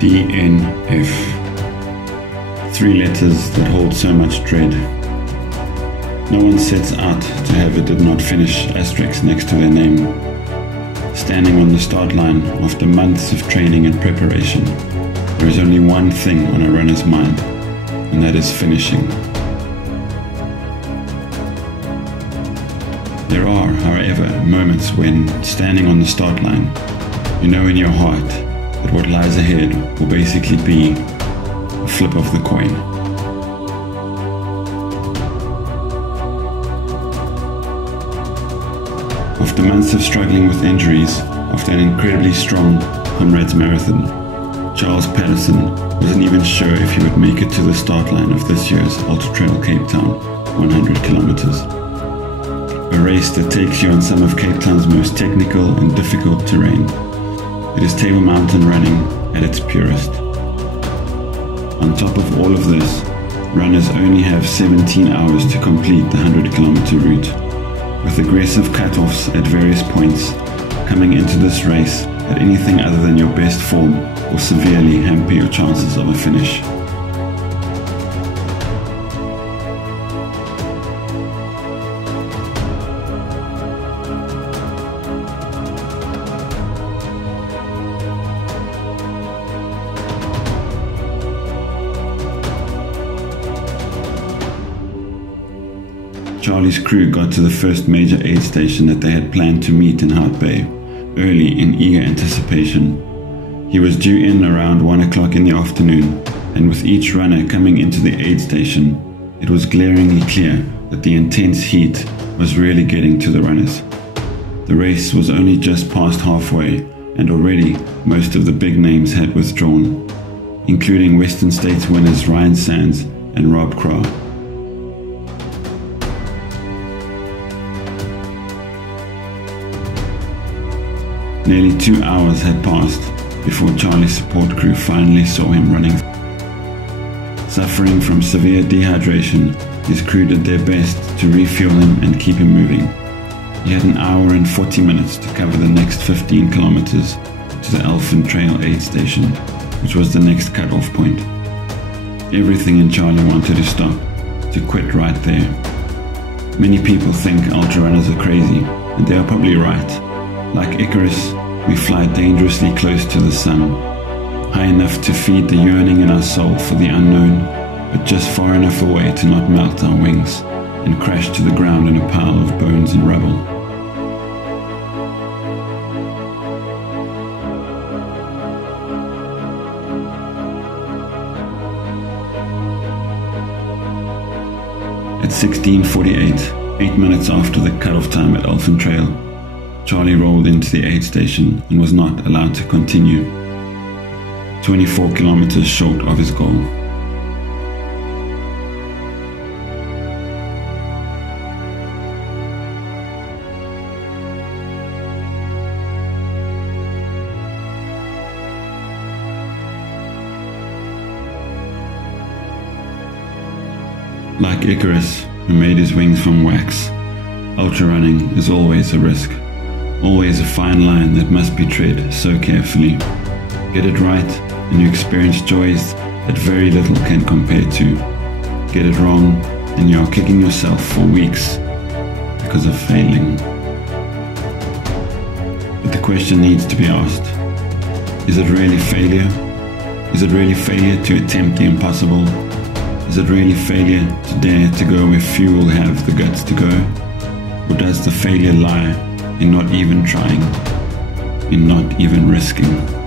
DNF. 3 letters that hold so much dread. No one sets out to have a did not finish asterisk next to their name. Standing on the start line after months of training and preparation, there is only one thing on a runner's mind, and that is finishing. There are, however, moments when, standing on the start line, you know in your heart that what lies ahead will basically be a flip of the coin. After months of struggling with injuries, after an incredibly strong Comrades Marathon, Charles Patterson wasn't even sure if he would make it to the start line of this year's Ultra Trail Cape Town 100 kilometers. A race that takes you on some of Cape Town's most technical and difficult terrain. It is Table Mountain running at its purest. On top of all of this, runners only have 17 hours to complete the 100-kilometer route, with aggressive cut-offs at various points. Coming into this race at anything other than your best form will severely hamper your chances of a finish. Charlie's crew got to the first major aid station that they had planned to meet in Hout Bay, early in eager anticipation. He was due in around 1 o'clock in the afternoon, and with each runner coming into the aid station, it was glaringly clear that the intense heat was really getting to the runners. The race was only just past halfway, and already most of the big names had withdrawn, including Western States winners Ryan Sands and Rob Craw. Nearly 2 hours had passed before Charlie's support crew finally saw him running. Suffering from severe dehydration, his crew did their best to refuel him and keep him moving. He had an hour and 40 minutes to cover the next 15 kilometers to the Elfin Trail aid station, which was the next cut-off point. Everything in Charlie wanted to stop, to quit right there. Many people think ultra runners are crazy, and they are probably right. Like Icarus, we fly dangerously close to the sun, high enough to feed the yearning in our soul for the unknown, but just far enough away to not melt our wings and crash to the ground in a pile of bones and rubble. At 16:48, 8 minutes after the cutoff time at Elfin Trail, Charlie rolled into the aid station and was not allowed to continue, 24 kilometers short of his goal. Like Icarus, who made his wings from wax, ultra running is always a risk. Always a fine line that must be tread so carefully. Get it right and you experience joys that very little can compare to. Get it wrong and you are kicking yourself for weeks because of failing. But the question needs to be asked, is it really failure? Is it really failure to attempt the impossible? Is it really failure to dare to go where few will have the guts to go? Or does the failure lie in not even trying, in not even risking?